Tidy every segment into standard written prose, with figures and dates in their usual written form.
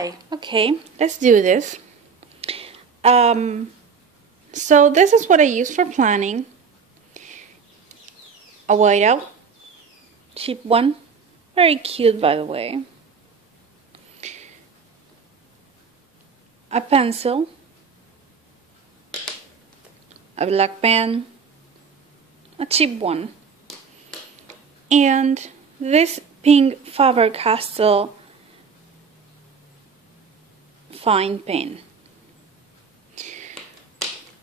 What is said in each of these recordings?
Hi, okay, let's do this. So this is what I use for planning. A whiteout, cheap one, very cute by the way. A pencil, a black pen, a cheap one, and this pink Faber-Castell fine pen.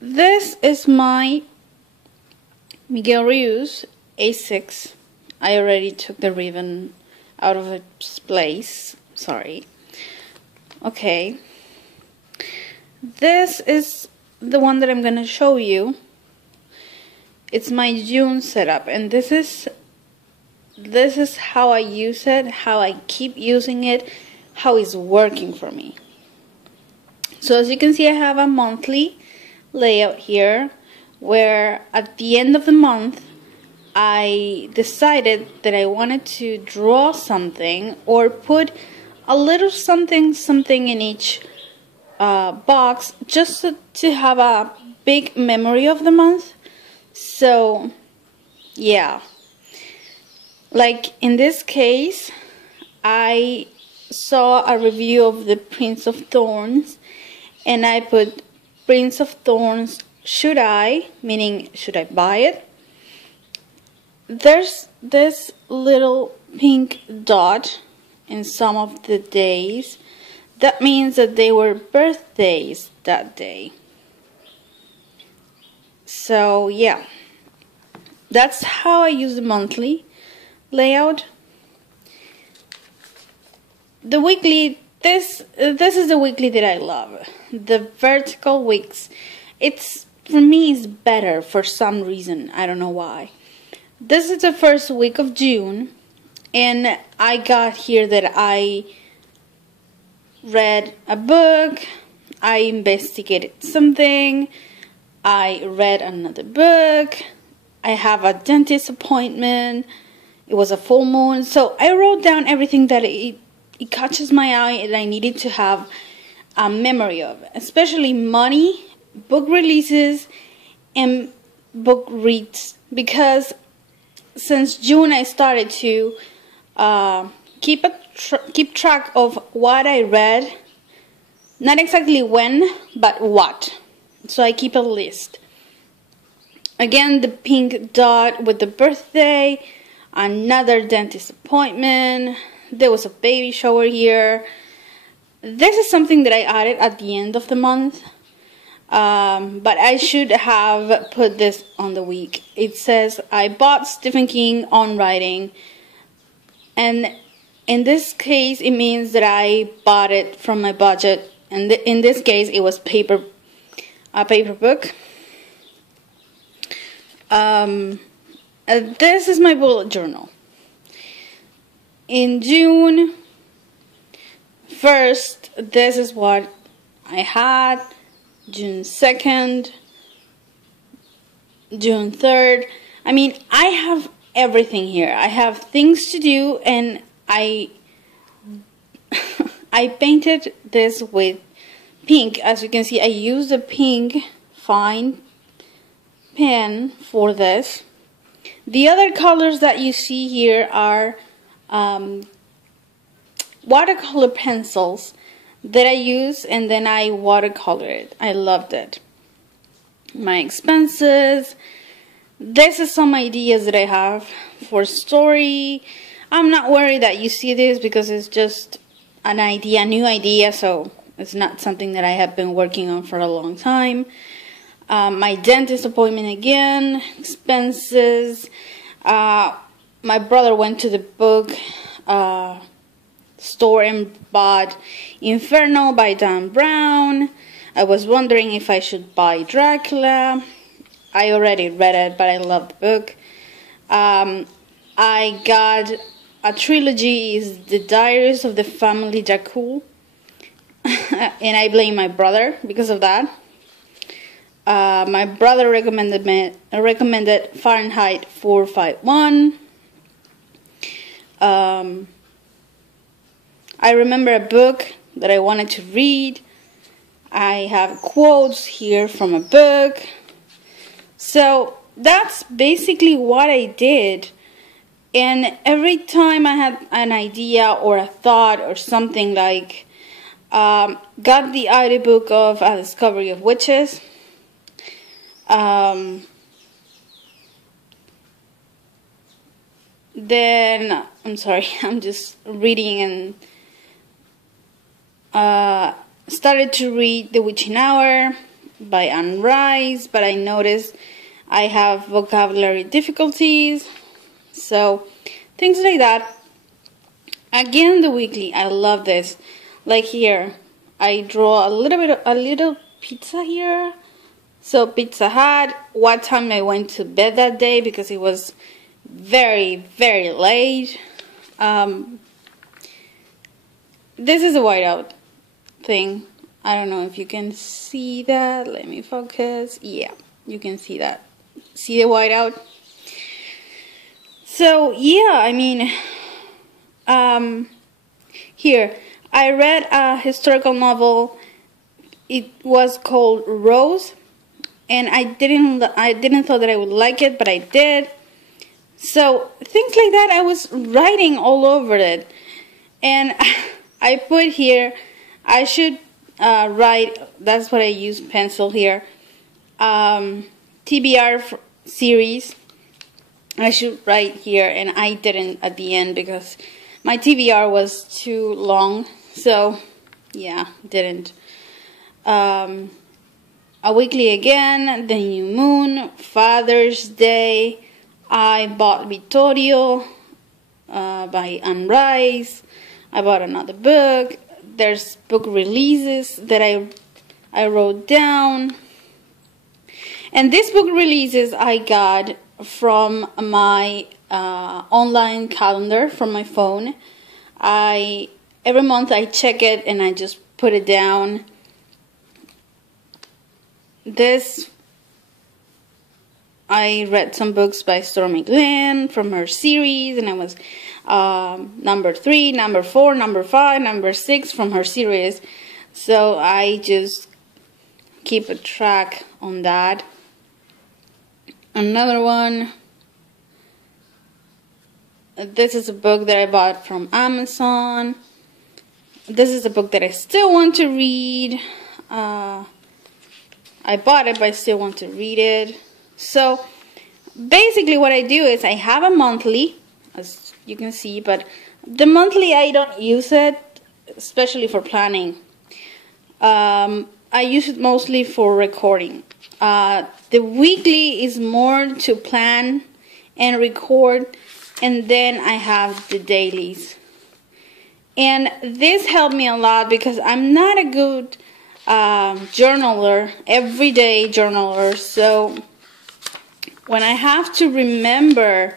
This is my Miguel Ruiz A6. I already took the ribbon out of its place. Sorry. Okay. This is the one that I'm gonna show you. It's my June setup, and this is how I use it, how I keep using it, how it's working for me. So as you can see, I have a monthly layout here where at the end of the month I decided that I wanted to draw something or put a little something in each box just to have a big memory of the month. So yeah, like in this case I saw a review of the Prince of Thorns and I put Prince of Thorns, should I, meaning should I buy it? There's this little pink dot in some of the days. That means that they were birthdays that day. So yeah, that's how I use the monthly layout. The weekly, this is the weekly that I love. The vertical weeks. For me it's better for some reason. I don't know why. This is the first week of June, and I got here that I read a book, I investigated something, I read another book, I have a dentist appointment, it was a full moon, so I wrote down everything that it catches my eye and I needed to have a memory of, especially money, book releases, and book reads, because since June I started to keep track of what I read, not exactly when, but what. So I keep a list. Again, the pink dot with the birthday, another dentist appointment, there was a baby shower here. This is something that I added at the end of the month, but I should have put this on the week. It says I bought Stephen King on writing, and in this case it means that I bought it from my budget, and in this case it was a paper book. This is my bullet journal. In June 1st, this is what I had. June 2nd, June 3rd. I mean, I have everything here. I have things to do, and I painted this with pink. As you can see, I used a pink fine pen for this. The other colors that you see here are watercolor pencils that I use, and then I watercolor it. I loved it. My expenses. This is some ideas that I have for story. I'm not worried that you see this because it's just an idea, a new idea, so it's not something that I have been working on for a long time. My dentist appointment again, expenses. My brother went to the book store and bought Inferno by Dan Brown. I was wondering if I should buy Dracula. I already read it, but I love the book. I got a trilogy, is The Diaries of the Family Dracul, and I blame my brother because of that. My brother recommended Fahrenheit 451. I remember a book that I wanted to read. I have quotes here from a book. So that's basically what I did. And every time I had an idea or a thought or something, like got the audiobook of A Discovery of Witches. Then, I'm sorry, I'm just reading and started to read The Witching Hour by Anne Rice, but I noticed I have vocabulary difficulties. So, things like that. Again, the weekly, I love this. Like here, I draw a little pizza here. So, Pizza Hut, what time I went to bed that day, because it was very, very late. This is a whiteout thing. I don't know if you can see that. Let me focus. Yeah, you can see that. See the whiteout? So, yeah, I mean, here, I read a historical novel. It was called Rose, and I didn't thought that I would like it, but I did. So, things like that, I was writing all over it. And I put here, I should write, that's what I use, pencil here, TBR series. I should write here, and I didn't at the end because my TBR was too long. So, yeah, didn't. A weekly again, The New Moon, Father's Day. I bought Vittorio by Anne Rice. I bought another book. There's book releases that I wrote down. And these book releases I got from my online calendar from my phone. Every month I check it and I just put it down. I read some books by Stormy Glenn from her series, and I was number 3, number 4, number 5, number 6 from her series. So I just keep a track on that. Another one. This is a book that I bought from Amazon. This is a book that I still want to read. I bought it, but I still want to read it. So, basically what I do is I have a monthly, as you can see, but the monthly I don't use it, especially for planning. I use it mostly for recording. The weekly is more to plan and record, and then I have the dailies. And this helped me a lot because I'm not a good journaler, everyday journaler, so when I have to remember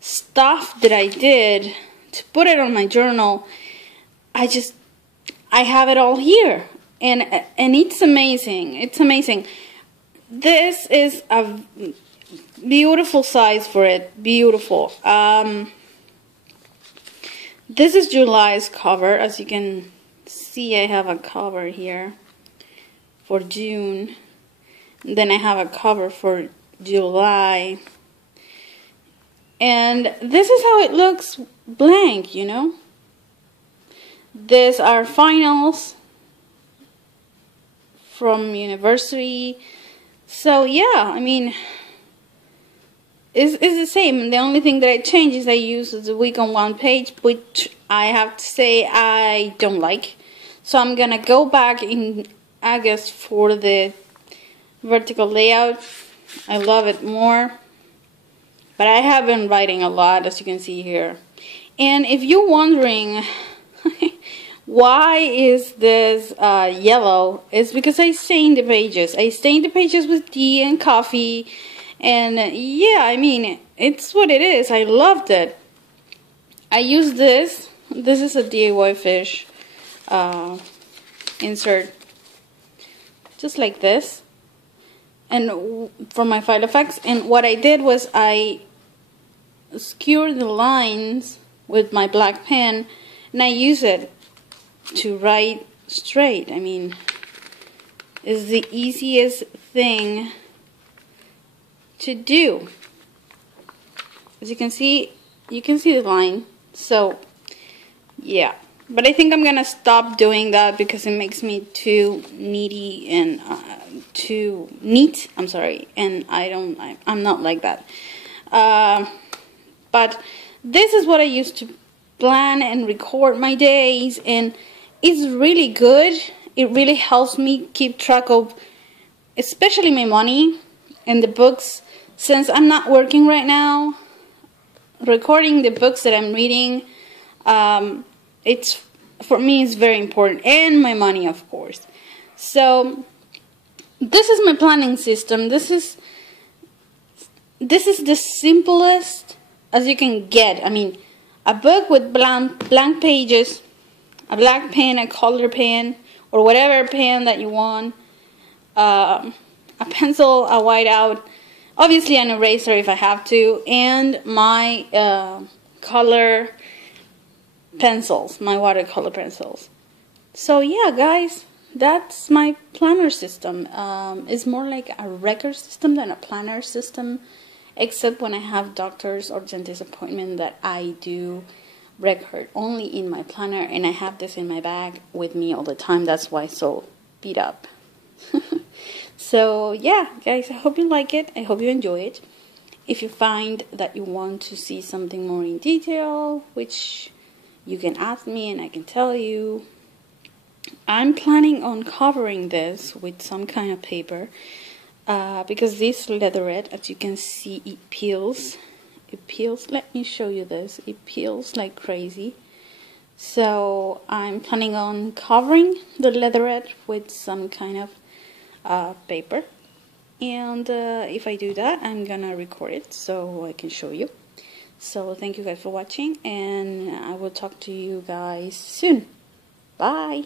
stuff that I did to put it on my journal, I have it all here, and it's amazing. It's amazing. This is a beautiful size for it. Beautiful. This is July's cover. As you can see, I have a cover here for June. Then I have a cover for July. And this is how it looks blank, you know. These are finals from university. So yeah, I mean, it's the same. The only thing that I change is I use the week on one page, which I have to say I don't like. So I'm gonna go back in August for the vertical layout. I love it more. But I have been writing a lot, as you can see here. And if you're wondering why is this yellow, it's because I stain the pages. I stain the pages with tea and coffee. And yeah, I mean, it's what it is. I loved it. I use this. This is a DIY fish insert. Just like this. And for my file effects. And what I did was I skewered the lines with my black pen, and I use it to write straight. I mean, it's the easiest thing to do. As you can see the line. So yeah, but I think I'm gonna stop doing that because it makes me too needy and too neat. I'm sorry, and I'm not like that. But this is what I used to plan and record my days, and it's really good. It really helps me keep track of, especially my money and the books. Since I'm not working right now, recording the books that I'm reading, for me it's very important, and my money, of course. So this is my planning system. This is the simplest as you can get. I mean, a book with blank pages, a black pen, a color pen, or whatever pen that you want, a pencil, a whiteout, obviously an eraser if I have to, and my color pencils, my watercolor pencils. So yeah, guys, that's my planner system. It's more like a record system than a planner system, except when I have doctor's or dentist appointment that I do record only in my planner, and I have this in my bag with me all the time. That's why it's so beat up. So yeah, guys, I hope you like it. I hope you enjoy it. If you find that you want to see something more in detail, which you can ask me and I can tell you, I'm planning on covering this with some kind of paper, because this leatherette, as you can see, it peels. It peels. Let me show you this. It peels like crazy. So I'm planning on covering the leatherette with some kind of paper, and if I do that, I'm gonna record it so I can show you. So thank you guys for watching, and I will talk to you guys soon. Bye.